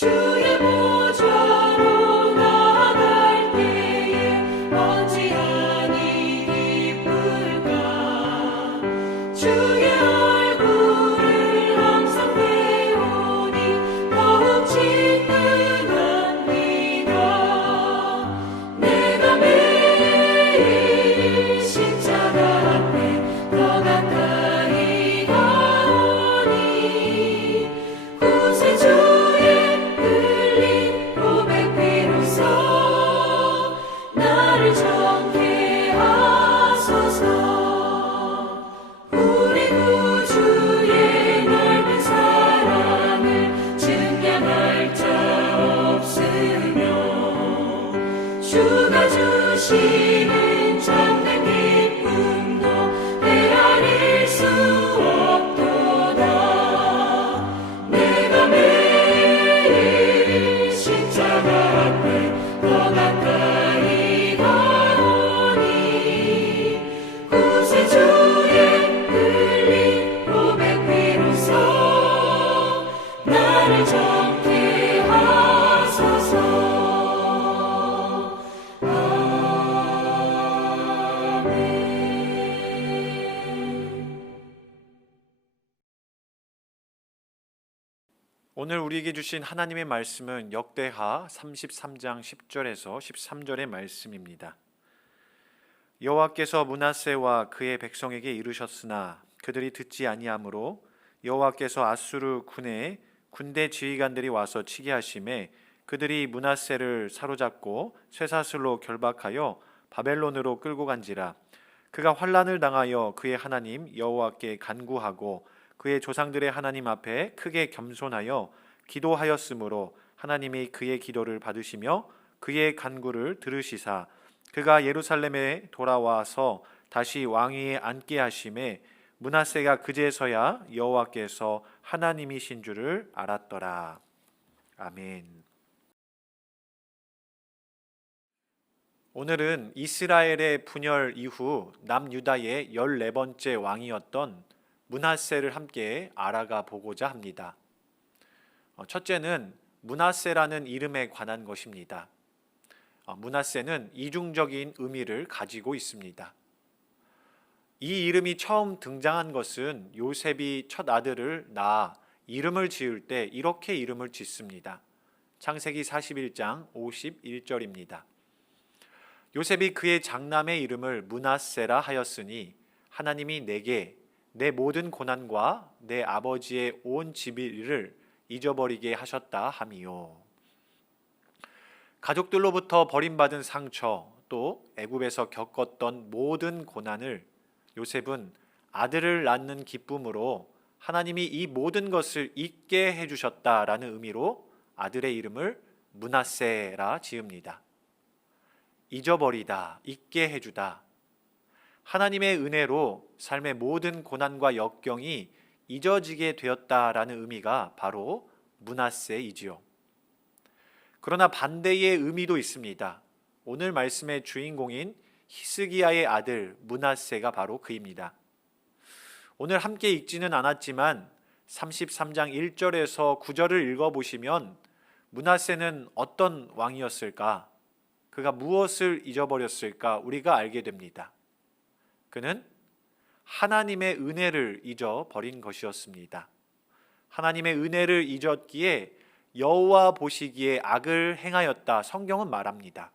주의 보좌로 나아갈 때에 어찌하니 기쁠까. 주의 얼굴을 항상 배우니 더욱 친근합니다. 내가 매일 십자가 앞에 더 가까이 가오니 구세주의 흘린 고백 비로소 나를 정케 하소서. 우리 구주의 넓은 사랑을 증량할 자 없으며 주가 주시는 참된 기쁨도 헤아릴 수 없도다. 내가 매일 십자가 앞에 더 가까이 가오니 구세주의 흘린 고백 비로소 나를 정케 하소서. 오늘 우리에게 주신 하나님의 말씀은 역대하 33장 10절에서 13절의 말씀입니다. 여호와께서 므낫세와 그의 백성에게 이르셨으나 그들이 듣지 아니하므로 여호와께서 아수르 군대 지휘관들이 와서 치게 하심에 그들이 므낫세를 사로잡고 쇠사슬로 결박하여 바벨론으로 끌고 간지라. 그가 환난을 당하여 그의 하나님 여호와께 간구하고 그의 조상들의 하나님 앞에 크게 겸손하여 기도하였으므로 하나님이 그의 기도를 받으시며 그의 간구를 들으시사 그가 예루살렘에 돌아와서 다시 왕위에 앉게 하심에 므낫세가 그제서야 여호와께서 하나님이신 줄을 알았더라. 아멘. 오늘은 이스라엘의 분열 이후 남유다의 14번째 왕이었던 므낫세를 함께 알아가 보고자 합니다. 첫째는 므낫세라는 이름에 관한 것입니다. 므낫세는 이중적인 의미를 가지고 있습니다. 이 이름이 처음 등장한 것은 요셉이 첫 아들을 낳아 이름을 지을 때 이렇게 이름을 짓습니다. 창세기 41장 51절입니다. 요셉이 그의 장남의 이름을 므낫세라 하였으니 하나님이 내게 내 모든 고난과 내 아버지의 온 집일을 잊어버리게 하셨다 함이요. 가족들로부터 버림받은 상처 또 애굽에서 겪었던 모든 고난을 요셉은 아들을 낳는 기쁨으로 하나님이 이 모든 것을 잊게 해주셨다라는 의미로 아들의 이름을 므낫세라 지읍니다. 잊어버리다, 잊게 해주다. 하나님의 은혜로 삶의 모든 고난과 역경이 잊어지게 되었다라는 의미가 바로 므낫세이지요. 그러나 반대의 의미도 있습니다. 오늘 말씀의 주인공인 히스기야의 아들 므낫세가 바로 그입니다. 오늘 함께 읽지는 않았지만 33장 1절에서 9절을 읽어보시면 므낫세는 어떤 왕이었을까? 그가 무엇을 잊어버렸을까? 우리가 알게 됩니다. 그는 하나님의 은혜를 잊어버린 것이었습니다. 하나님의 은혜를 잊었기에 여호와 보시기에 악을 행하였다. 성경은 말합니다.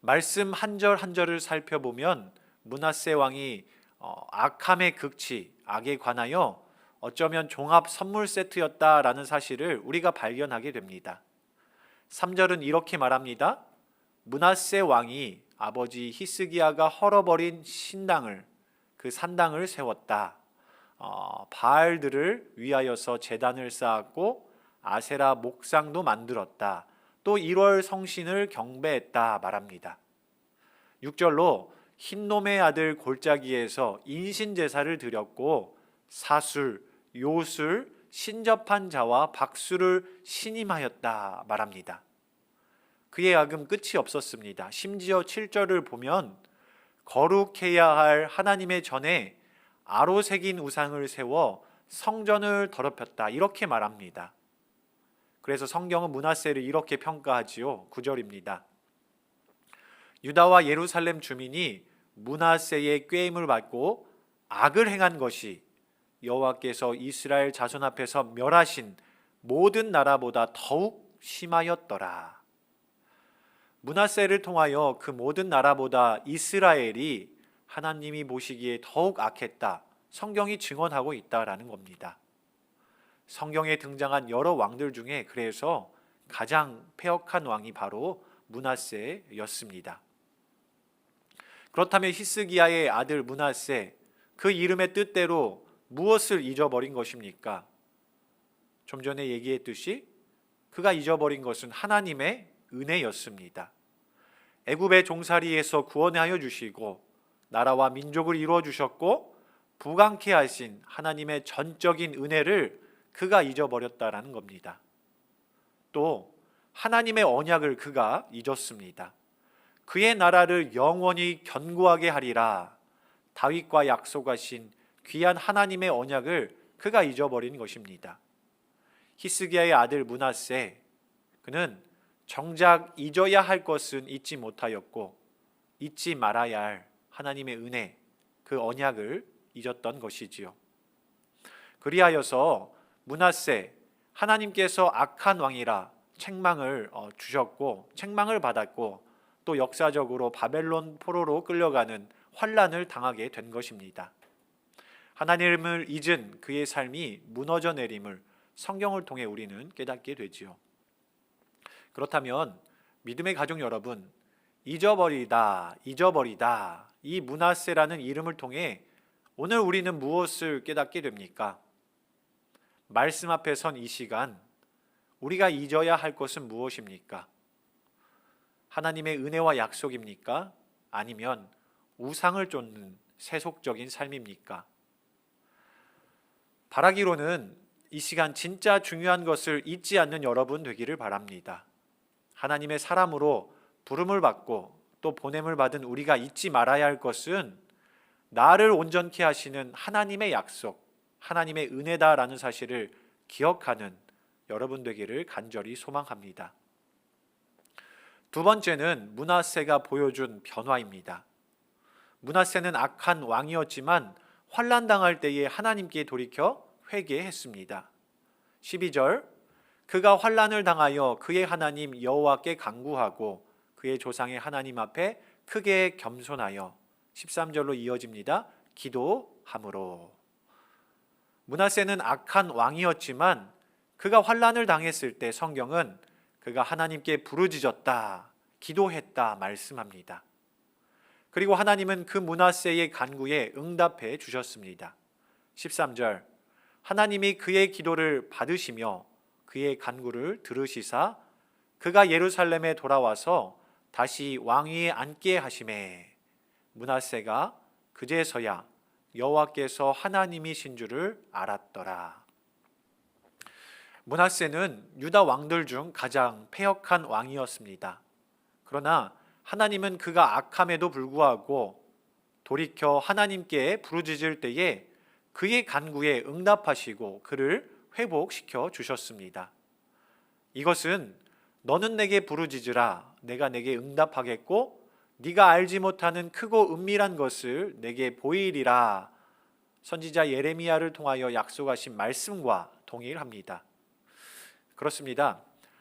말씀 한 절 한 절을 살펴보면 므낫세 왕이 악함의 극치, 악에 관하여 어쩌면 종합 선물 세트였다라는 사실을 우리가 발견하게 됩니다. 3절은 이렇게 말합니다. 므낫세 왕이 아버지 히스기야가 헐어버린 신당을 그 산당을 세웠다. 바알들을 위하여서 제단을 쌓았고 아세라 목상도 만들었다. 또 1월 성신을 경배했다 말합니다. 6절로 흰놈의 아들 골짜기에서 인신제사를 드렸고 사술, 요술, 신접한 자와 박수를 신임하였다 말합니다. 그의 악은 끝이 없었습니다. 심지어 7절을 보면 거룩해야 할 하나님의 전에 아로 새긴 우상을 세워 성전을 더럽혔다 이렇게 말합니다. 그래서 성경은 므낫세를 이렇게 평가하지요. 9절입니다. 유다와 예루살렘 주민이 므낫세의 꾀임을 받고 악을 행한 것이 여호와께서 이스라엘 자손 앞에서 멸하신 모든 나라보다 더욱 심하였더라. 므낫세를 통하여 그 모든 나라보다 이스라엘이 하나님이 보시기에 더욱 악했다. 성경이 증언하고 있다라는 겁니다. 성경에 등장한 여러 왕들 중에 그래서 가장 패역한 왕이 바로 므낫세였습니다. 그렇다면 히스기야의 아들 므낫세, 그 이름의 뜻대로 무엇을 잊어버린 것입니까? 좀 전에 얘기했듯이 그가 잊어버린 것은 하나님의 은혜였습니다. 애굽의 종살이에서 구원하여 주시고 나라와 민족을 이루어 주셨고 부강케 하신 하나님의 전적인 은혜를 그가 잊어버렸다라는 겁니다. 또 하나님의 언약을 그가 잊었습니다. 그의 나라를 영원히 견고하게 하리라 다윗과 약속하신 귀한 하나님의 언약을 그가 잊어버린 것입니다. 히스기야의 아들 므낫세, 그는 정작 잊어야 할 것은 잊지 못하였고 잊지 말아야 할 하나님의 은혜, 그 언약을 잊었던 것이지요. 그리하여서 므낫세, 하나님께서 악한 왕이라 책망을 주셨고 책망을 받았고 또 역사적으로 바벨론 포로로 끌려가는 환난을 당하게 된 것입니다. 하나님을 잊은 그의 삶이 무너져 내림을 성경을 통해 우리는 깨닫게 되지요. 그렇다면 믿음의 가족 여러분, 잊어버리다 이 므낫세라는 이름을 통해 오늘 우리는 무엇을 깨닫게 됩니까? 말씀 앞에 선 이 시간 우리가 잊어야 할 것은 무엇입니까? 하나님의 은혜와 약속입니까? 아니면 우상을 쫓는 세속적인 삶입니까? 바라기로는 이 시간 진짜 중요한 것을 잊지 않는 여러분 되기를 바랍니다. 하나님의 사람으로 부름을 받고 또 보냄을 받은 우리가 잊지 말아야 할 것은 나를 온전케 하시는 하나님의 약속, 하나님의 은혜다라는 사실을 기억하는 여러분 되기를 간절히 소망합니다. 두 번째는 므낫세가 보여준 변화입니다. 므낫세는 악한 왕이었지만 환난당할 때에 하나님께 돌이켜 회개했습니다. 12절, 그가 환난을 당하여 그의 하나님 여호와께 간구하고 그의 조상의 하나님 앞에 크게 겸손하여 13절로 이어집니다. 기도함으로. 므낫세는 악한 왕이었지만 그가 환난을 당했을 때 성경은 그가 하나님께 부르짖었다, 기도했다 말씀합니다. 그리고 하나님은 그 므낫세의 간구에 응답해 주셨습니다. 13절, 하나님이 그의 기도를 받으시며 그의 간구를 들으시사 그가 예루살렘에 돌아와서 다시 왕위에 앉게 하시매 므낫세가 그제서야 여호와께서 하나님이신 줄을 알았더라. 므낫세는 유다 왕들 중 가장 패역한 왕이었습니다. 그러나 하나님은 그가 악함에도 불구하고 돌이켜 하나님께 부르짖을 때에 그의 간구에 응답하시고 그를 회복시켜 주셨습니다. 이것은 너는 내게 부르짖으라 내가 내게 응답하겠고 네가 알지 못하는 크고 은밀한 것을 내게 보이리라 선지자 예레미야를 통하여 약속하신 말씀과 동일합니다. 그렇습니다.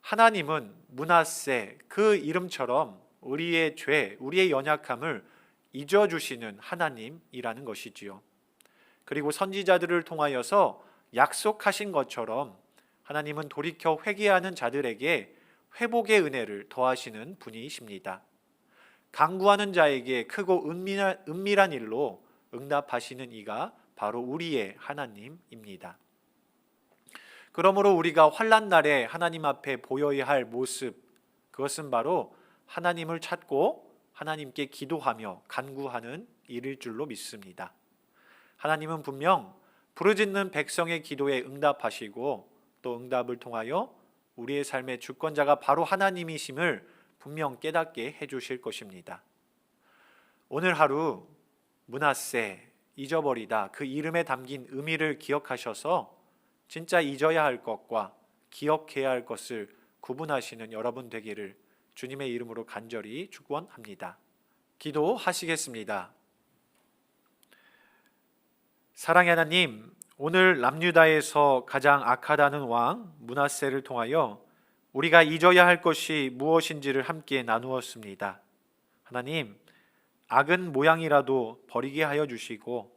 하나님은 므낫세 그 이름처럼 우리의 죄, 우리의 연약함을 잊어주시는 하나님이라는 것이지요. 그리고 선지자들을 통하여서 약속하신 것처럼 하나님은 돌이켜 회개하는 자들에게 회복의 은혜를 더하시는 분이십니다. 간구하는 자에게 크고 은밀한 일로 응답하시는 이가 바로 우리의 하나님입니다. 그러므로 우리가 환난 날에 하나님 앞에 보여야 할 모습, 그것은 바로 하나님을 찾고 하나님께 기도하며 간구하는 일일 줄로 믿습니다. 하나님은 분명 부르짖는 백성의 기도에 응답하시고 또 응답을 통하여 우리의 삶의 주권자가 바로 하나님이심을 분명 깨닫게 해주실 것입니다. 오늘 하루 므낫세, 잊어버리다 그 이름에 담긴 의미를 기억하셔서 진짜 잊어야 할 것과 기억해야 할 것을 구분하시는 여러분 되기를 주님의 이름으로 간절히 축원합니다. 기도하시겠습니다. 사랑의 하나님, 오늘 남유다에서 가장 악하다는 왕 므낫세를 통하여 우리가 잊어야 할 것이 무엇인지를 함께 나누었습니다. 하나님, 악은 모양이라도 버리게 하여 주시고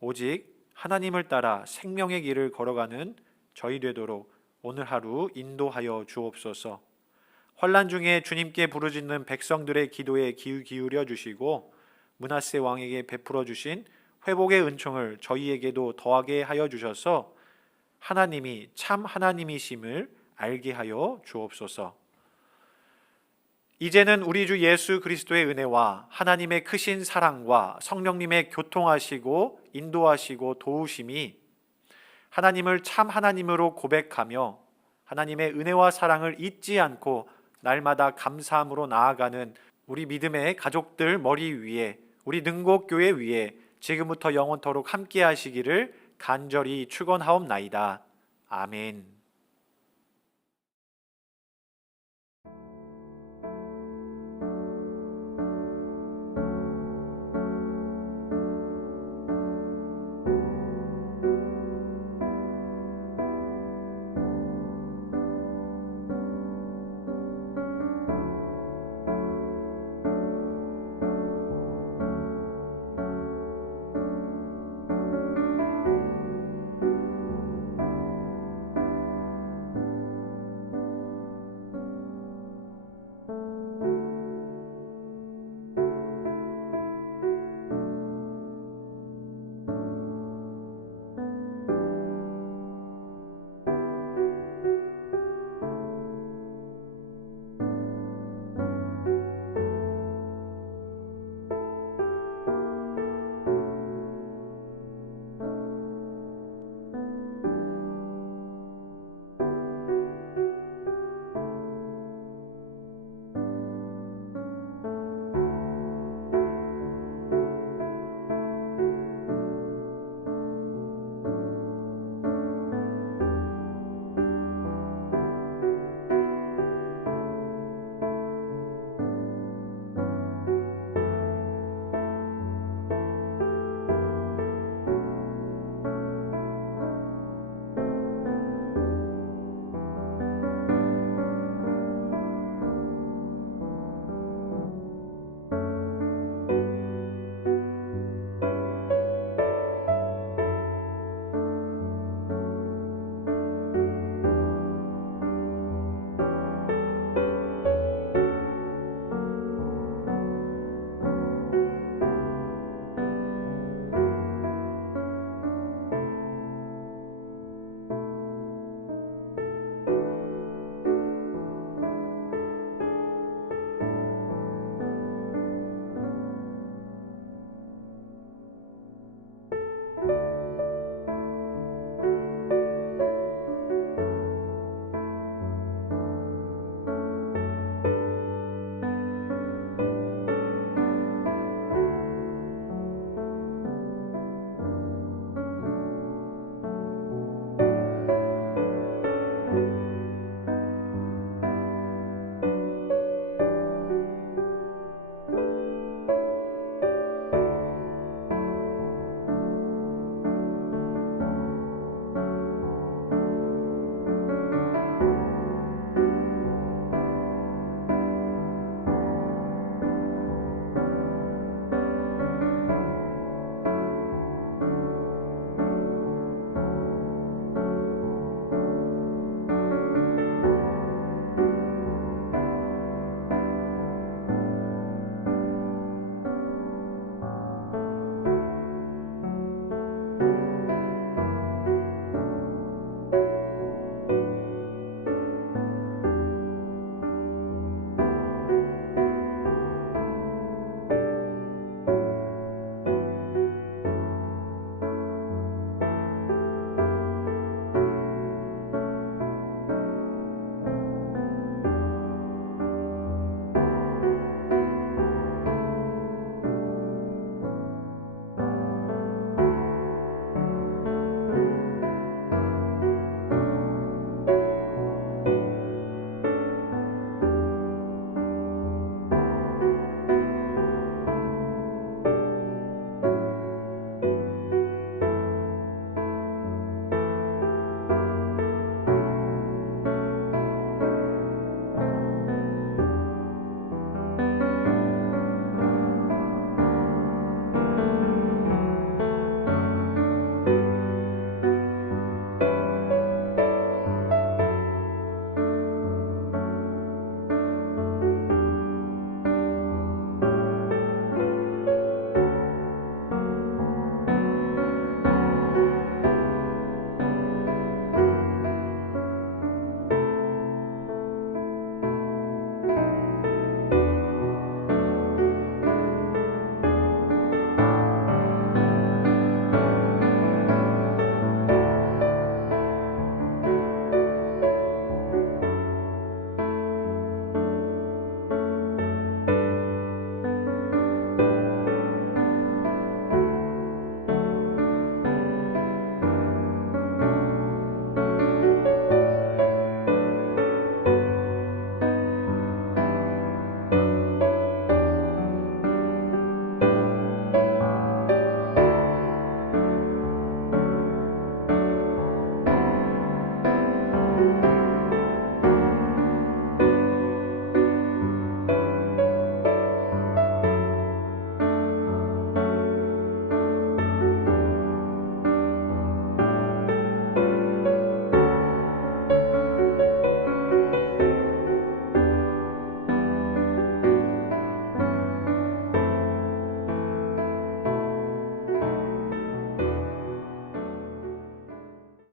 오직 하나님을 따라 생명의 길을 걸어가는 저희 되도록 오늘 하루 인도하여 주옵소서. 환난 중에 주님께 부르짖는 백성들의 기도에 귀 기울여 주시고 므낫세 왕에게 베풀어 주신 회복의 은총을 저희에게도 더하게 하여 주셔서 하나님이 참 하나님이심을 알게 하여 주옵소서. 이제는 우리 주 예수 그리스도의 은혜와 하나님의 크신 사랑과 성령님의 교통하시고 인도하시고 도우심이 하나님을 참 하나님으로 고백하며 하나님의 은혜와 사랑을 잊지 않고 날마다 감사함으로 나아가는 우리 믿음의 가족들 머리 위에, 우리 능곡교회 위에 지금부터 영원토록 함께 하시기를 간절히 축원하옵나이다. 아멘.